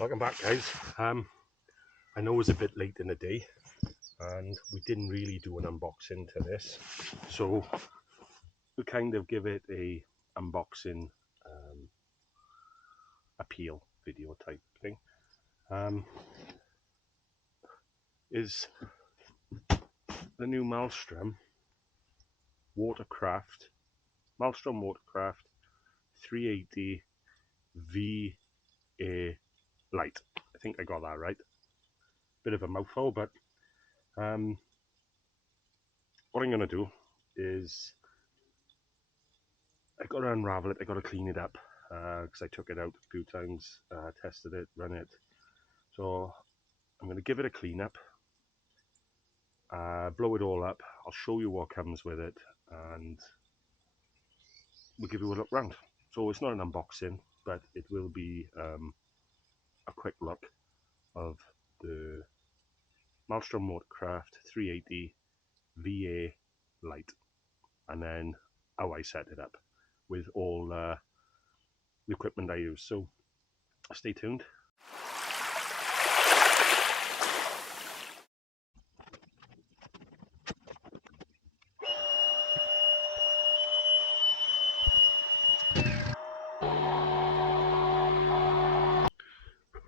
Welcome back, guys. I know it was a bit late in the day and we didn't really do an unboxing to this, so we'll kind of give it a unboxing appeal video type thing. Is the new maelstrom watercraft 380 v-lite. I think I got that right. Bit of a mouthful, but what I'm going to do is I got to unravel it. I got to clean it up because I took it out a few times, tested it, run it. So I'm going to give it a clean up, blow it all up. I'll show you what comes with it and we'll give you a look round. So it's not an unboxing, but it will be a quick look of the maelstrom watercraft 380 va-lite and then how I set it up with all the equipment I use. So stay tuned.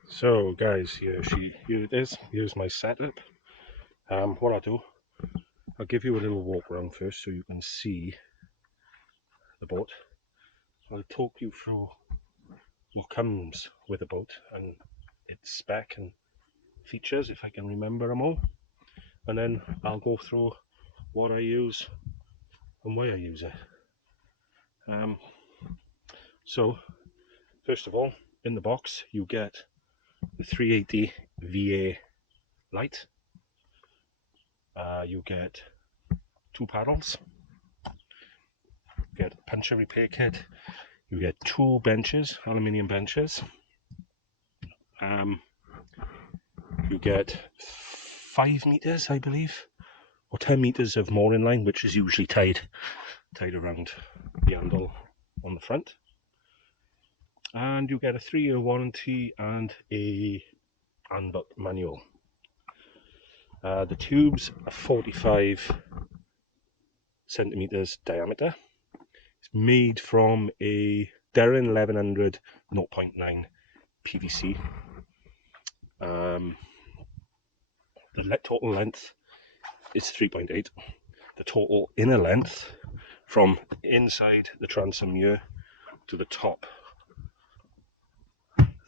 So guys, here it is. Here's my setup. What I'll do, I'll give you a little walk around first so you can see the boat. I'll talk you through what comes with the boat and its spec and features, if I can remember them all, and then I'll go through what I use and why I use it. So first of all, in the box you get the 380 va-lite. You get 2 paddles, you get a puncture repair kit, you get 2 benches, aluminium benches, you get 5 meters, I believe, or 10 meters of mooring line, which is usually tied around the handle on the front, and you get a 3-year warranty and a handbook manual. The tubes are 45 centimeters diameter. It's made from a Darren 1100 0.9 PVC. The total length is 3.8. The total inner length from inside the transom here to the top,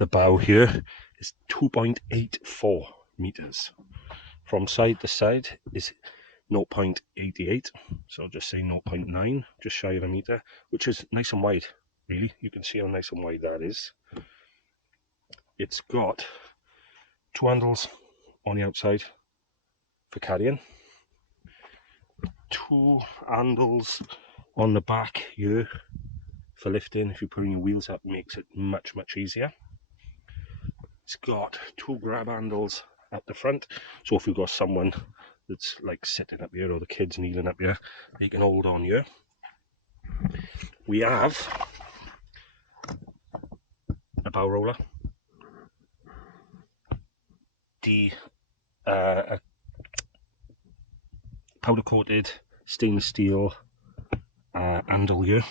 the bow here, is 2.84 meters. From side to side is 0.88, so I'll just say 0.9, just shy of a meter, which is nice and wide, really. You can see how nice and wide that is. It's got 2 handles on the outside for carrying, 2 handles on the back here for lifting. If you're putting your wheels up, it makes it much easier. It's got 2 grab handles at the front, so if you've got someone that's like sitting up here or the kids kneeling up here, they can hold on here. We have a bow roller, the powder coated stainless steel handle here,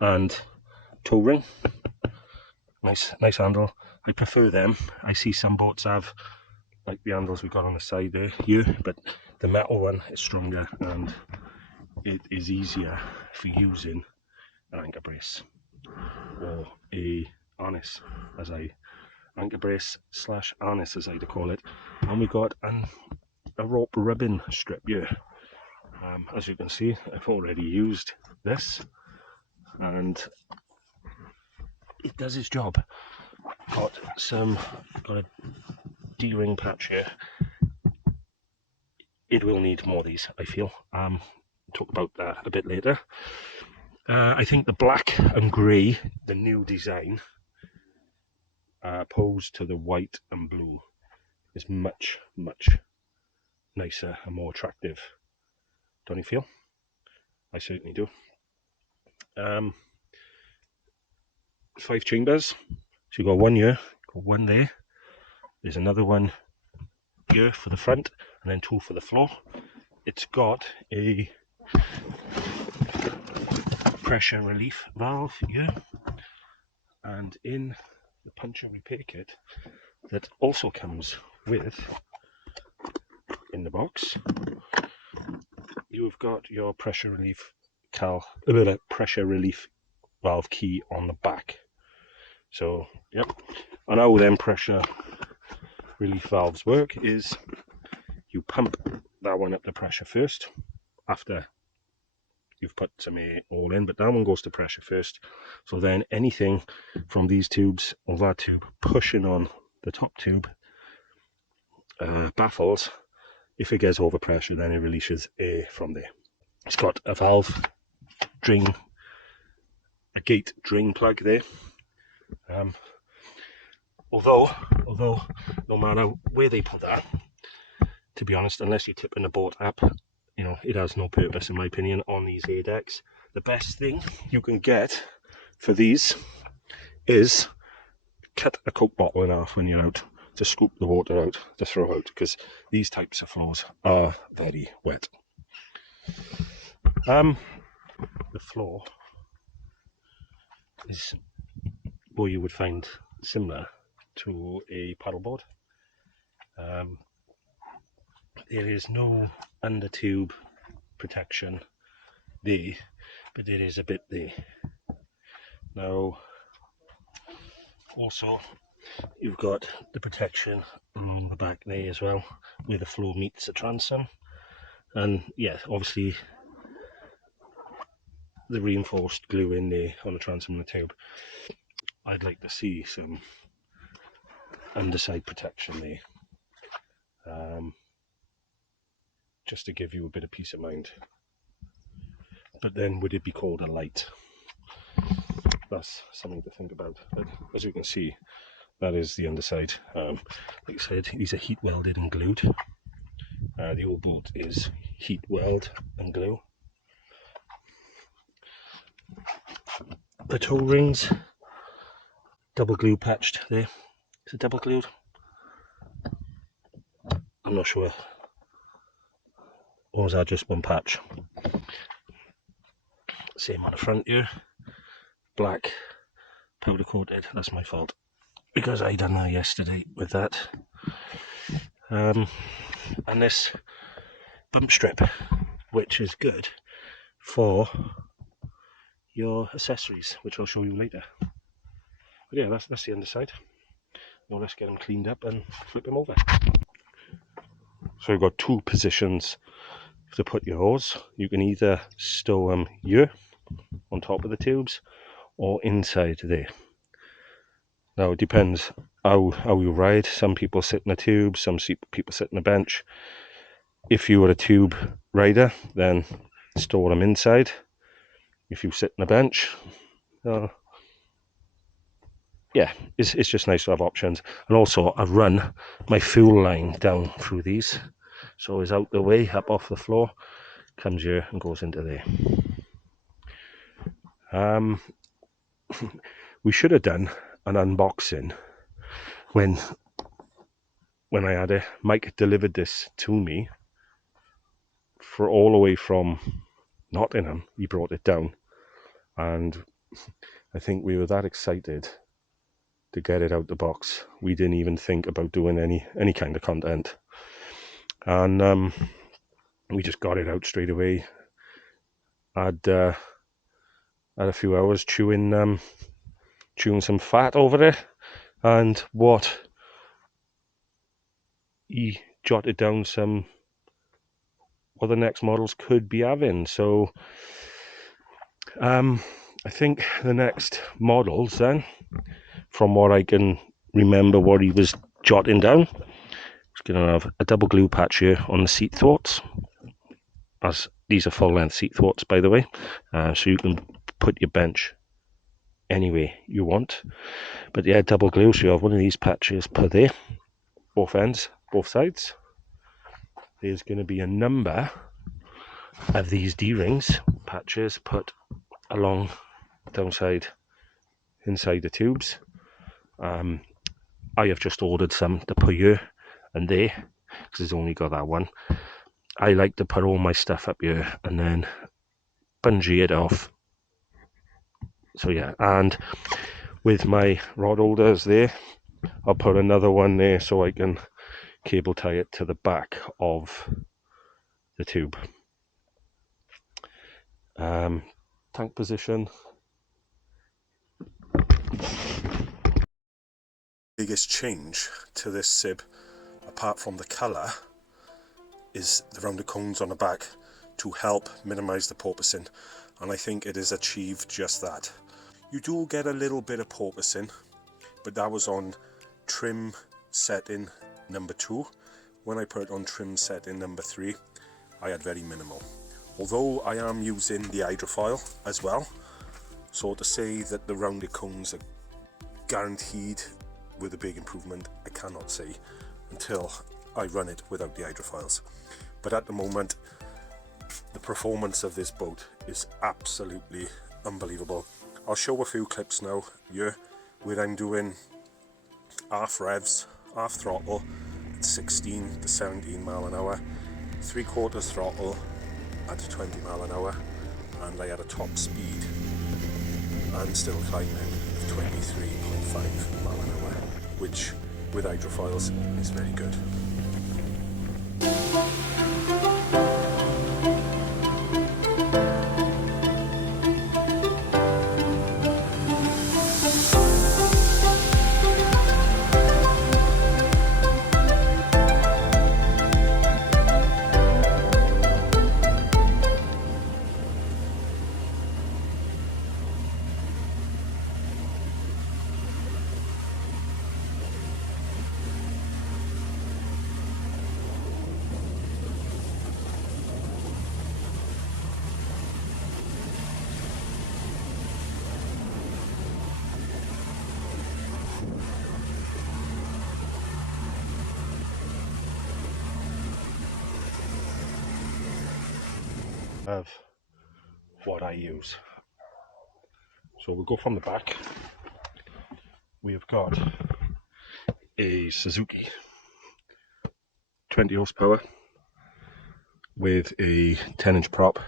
and toe ring. Nice handle. I prefer them. I see some boats have like the handles we got on the side there here, but the metal one is stronger and it is easier for using an anchor brace or a harness, anchor brace / harness as I call it. And we got a rope ribbon strip here. As you can see, I've already used this and it does its job. Got a D-ring patch here. It will need more of these, I feel. Talk about that a bit later. I think the black and grey, the new design, opposed to the white and blue, is much nicer and more attractive. Don't you feel? I certainly do. 5 chambers. So you got 1 here, got 1 there, There's another one here for the front, and then 2 for the floor. It's got a pressure relief valve here, and in the puncture repair kit that also comes with in the box, you've got your pressure relief valve key on the back. So yep, and how then pressure relief valves work is you pump that one up to pressure first after you've put some air all in, but that one goes to pressure first. So then anything from these tubes or that tube pushing on the top tube baffles. If it gets over pressure, then it releases air from there. It's got a valve drain, a gate drain plug there. Although no matter where they put that, to be honest, unless you're tipping the boat up, you know, it has no purpose in my opinion on these air decks. The best thing you can get for these is cut a Coke bottle in half when you're out to scoop the water out to throw out, because these types of floors are very wet. The floor is what you would find similar to a paddleboard. There is no undertube protection there, but there is a bit there. Now, also, you've got the protection along the back there as well, where the floor meets the transom. And yeah, obviously, the reinforced glue in there on the transom and the tube. I'd like to see some underside protection there, just to give you a bit of peace of mind. But then would it be called a light? That's something to think about. But as you can see, that is the underside. Like I said, these are heat welded and glued. The old boat is heat weld and glue. The toe rings, double glue patched there. Is it double glued? I'm not sure. Or is that just one patch? Same on the front here. Black, powder coated. That's my fault, because I done that yesterday with that. And this bump strip, which is good for your accessories, which I'll show you later. But yeah, that's the underside. Now let's get them cleaned up and flip them over. So you've got 2 positions to put your hose. You can either stow them here on top of the tubes or inside there. Now it depends how you ride. Some people sit in a tube, some people sit in a bench. If you are a tube rider, then store them inside. If you sit in a bench, yeah, it's just nice to have options. And also I've run my fuel line down through these, so it's out the way, up off the floor, comes here and goes into there. We should have done an unboxing when I had it. Mike delivered this to me for all the way from Nottingham. He brought it down, and I think we were that excited to get it out the box, we didn't even think about doing any kind of content. And we just got it out straight away. Had a few hours chewing some fat over it, and what he jotted down some what the next models could be having. So I think the next models then, from what I can remember what he was jotting down, it's going to have a double glue patch here on the seat thwarts, as these are full length seat thwarts by the way, so you can put your bench any way you want. But yeah, double glue, so you have one of these patches per there, both ends, both sides. There's going to be a number of these D-rings patches put along downside inside the tubes. I have just ordered some to put here and there, because it's only got that one. I like to put all my stuff up here and then bungee it off. So yeah, and with my rod holders there, I'll put another one there so I can cable tie it to the back of the tube. Tank position. Biggest change to this sib, apart from the colour, is the rounded cones on the back to help minimise the porpoising, and I think it has achieved just that. You do get a little bit of porpoising, but that was on trim setting number 2. When I put it on trim setting number 3, I had very minimal. Although I am using the hydrofoil as well, so to say that the rounded cones are guaranteed with a big improvement, I cannot say until I run it without the hydrofoils. But at the moment, the performance of this boat is absolutely unbelievable. I'll show a few clips now here where I'm doing half revs, half throttle at 16 to 17 mile an hour, 3/4 throttle at 20 mile an hour, and I had a top speed and still climbing of 23.5 mile an hour, which with hydrofoils is very good. Of what I use. So we'll go from the back. We have got a Suzuki 20 horsepower with a 10-inch prop.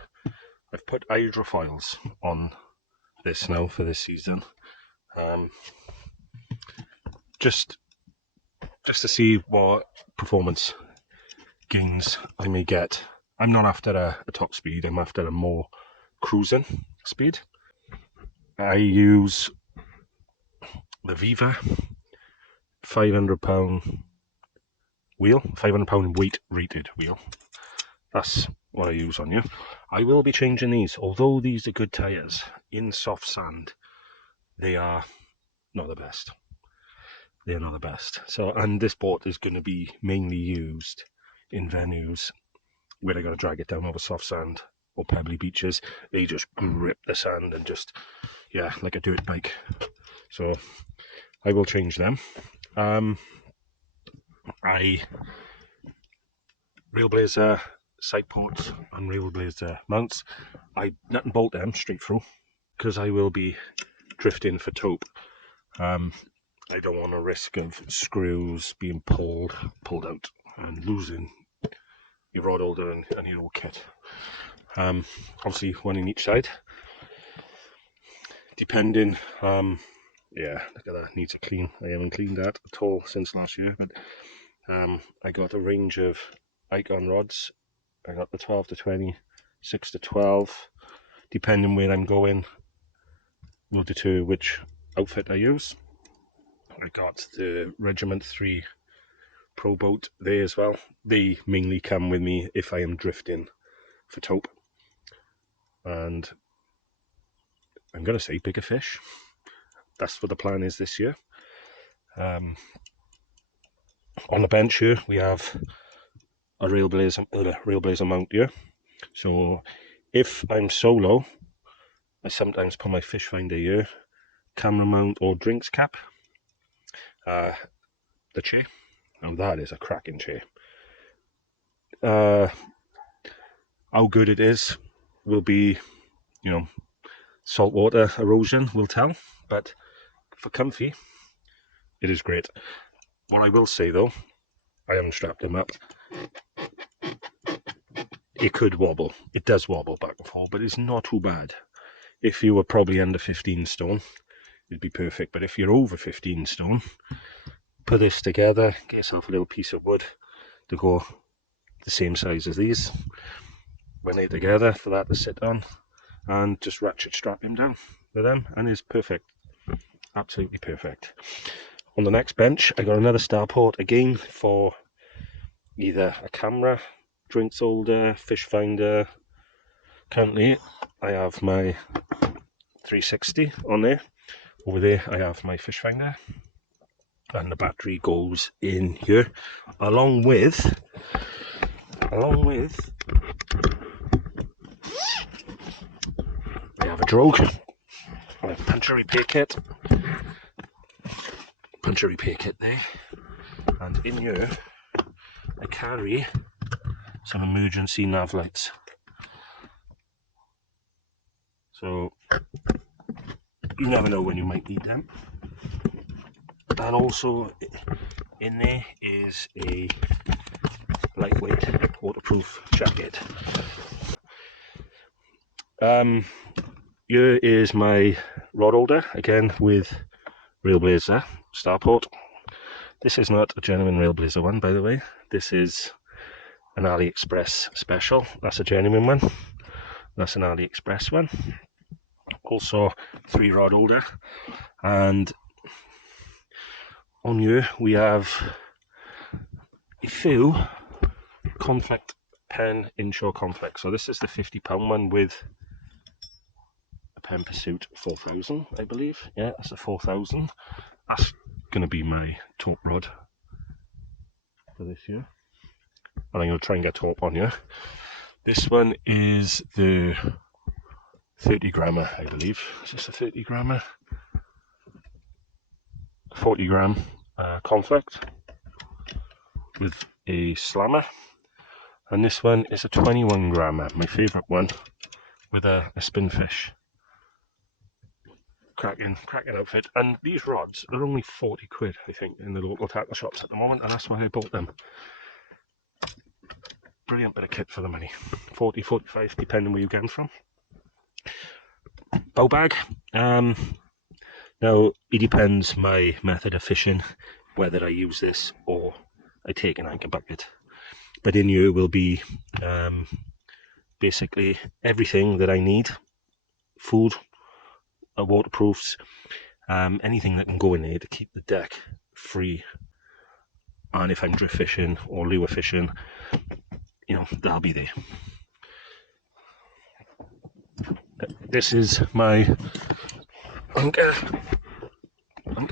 I've put hydrofoils on this now for this season, just to see what performance gains I may get. I'm not after a top speed, I'm after a more cruising speed. I use the vevor 500-pound wheel, 500-pound weight rated wheel. That's what I use on you. I will be changing these, although these are good tyres, in soft sand, they are not the best. They're not the best. So, and this boat is going to be mainly used in venues where they're going to drag it down over soft sand or pebbly beaches. They just grip the sand and just, yeah, like a dirt bike. So I will change them. I Railblazer side ports and Railblazer mounts, I nut and bolt them straight through because I will be drifting for taupe. I don't want a risk of screws being pulled out and losing your rod holder and your whole kit. Obviously one in each side. Depending, yeah, look at that, needs a clean. I haven't cleaned that at all since last year, but I got a range of Icon rods. I got the 12 to 20, 6 to 12. Depending where I'm going, will deter which outfit I use. I got the Regiment 3 Pro boat there as well. They mainly come with me if I am drifting for taupe. And I'm going to say bigger fish. That's what the plan is this year. On the bench here, we have a Railblazer mount here. So if I'm solo, I sometimes put my fish finder here, camera mount or drinks cap. The chair, now that is a cracking chair. How good it is will be, saltwater erosion will tell, but for comfy, it is great. What I will say though, I haven't strapped him up. It could wobble. It does wobble back and forth, but it's not too bad. If you were probably under 15 stone, it'd be perfect. But if you're over 15 stone, put this together, get yourself a little piece of wood to go the same size as these. When they're together, for that to sit on, and just ratchet strap him down with them, and it's perfect. Absolutely perfect. On the next bench, I got another starport, again for either a camera, drinks holder, fish finder. Currently, I have my 360 on there. Over there, I have my fish finder, and the battery goes in here, along with I have a drogue, a puncture repair kit there, and in here I carry some emergency nav lights. So you never know when you might need them. And also in there is a lightweight waterproof jacket. Here is my rod holder, again with Railblazer starport. This is not a genuine Railblazer one, by the way. This is an AliExpress special. That's a genuine one. That's an AliExpress one. Also 3 rod holder, and on here we have a few conflict Penn inshore conflict. So this is the £50 one with a Penn Pursuit 4000, I believe. Yeah, that's a 4000. That's going to be my top rod for this year, and I'm going to try and get top on here. This one is the 30 grammer, I believe. Is this a 30 grammer? 40 gram conflict with a slammer, and this one is a 21 grammer, my favourite one, with a spinfish. Cracking outfit, and these rods are only 40 quid, I think, in the local tackle shops at the moment, and that's why I bought them. Brilliant bit of kit for the money. 40, 45, depending where you get them from. Bow bag. Now, it depends my method of fishing, whether I use this or I take an anchor bucket. But in here will be basically everything that I need. Food, waterproofs, anything that can go in there to keep the deck free. And if I'm drift fishing or lure fishing, you know, that'll be there. This is my anchor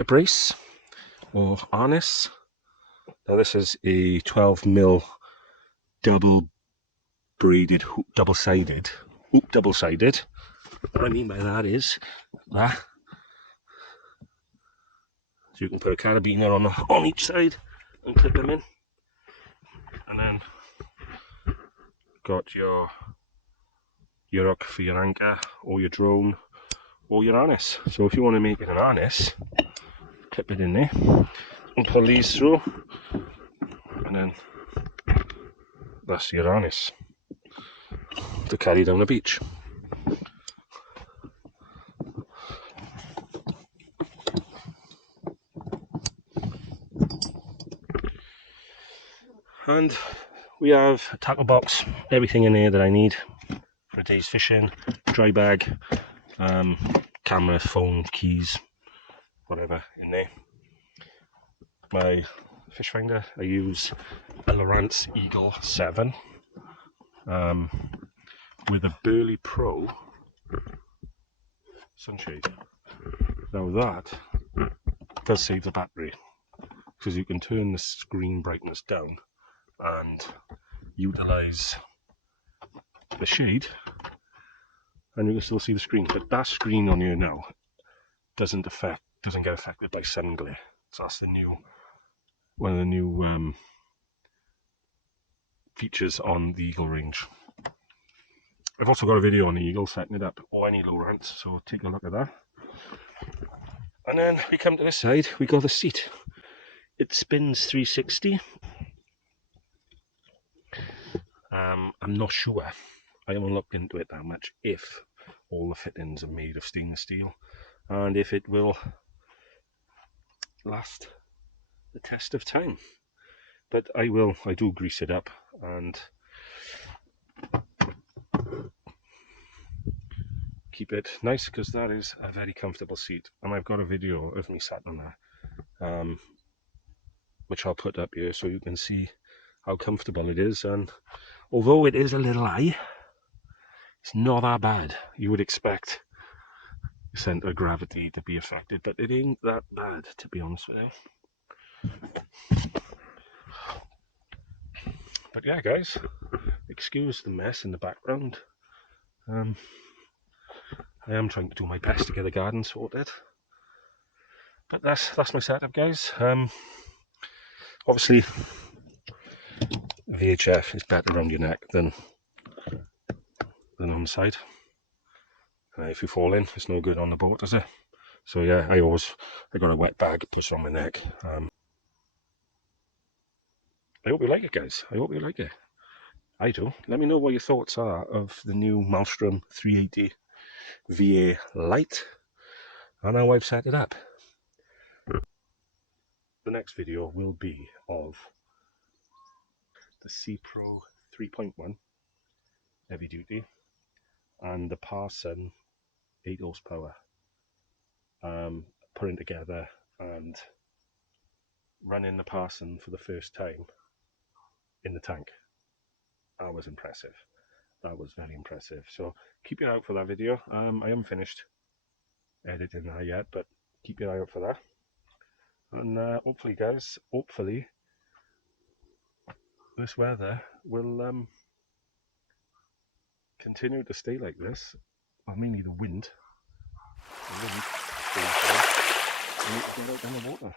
brace or harness. Now this is a 12mm double braided hoop, double-sided. What I mean by that is that. So you can put a carabiner on each side and clip them in, and then got your hook for your anchor or your drone or your harness. So if you want to make it an harness, clip it in there and pull these through, and then that's your harness to carry down the beach. And we have a tackle box, everything in here that I need for a day's fishing, dry bag, camera, phone, keys, whatever in there. My fish finder, I use a Lowrance Eagle 7 with a Burley Pro sunshade. Now that does save the battery, because you can turn the screen brightness down and utilize the shade, and you can still see the screen. But that screen on here now doesn't get affected by sun glare. So that's one of the new features on the Eagle range. I've also got a video on the Eagle setting it up, or any Lowrance, so take a look at that. And then we come to this side, we got the seat. it spins 360. I'm not sure. I haven't looked into it that much if all the fittings are made of stainless steel and if it will last the test of time. But I do grease it up and keep it nice, because that is a very comfortable seat, and I've got a video of me sat on that, which I'll put up here so you can see how comfortable it is. And although it is a little high, it's not that bad. You would expect the centre of gravity to be affected, but it ain't that bad, to be honest with you. But yeah, guys, excuse the mess in the background. I am trying to do my best to get the garden sorted. But that's my setup, guys. Obviously, VHF is better around your neck than on the side. If you fall in, it's no good on the boat, is it? So yeah, I got a wet bag pushed on my neck. I hope you like it, guys. I hope you like it. I do. Let me know what your thoughts are of the new Maelstrom 380 v-lite and how I've set it up. The next video will be of the C-Pro 3.1 heavy duty and the Parson 8 horsepower, putting together and running the Parson for the first time in the tank. That was impressive. That was very impressive. So keep your eye out for that video. I haven't finished editing that yet, but keep your eye out for that. And hopefully, guys, this weather will continue to stay like this. Well, mainly the wind. The wind stays there. We need to get out on the water.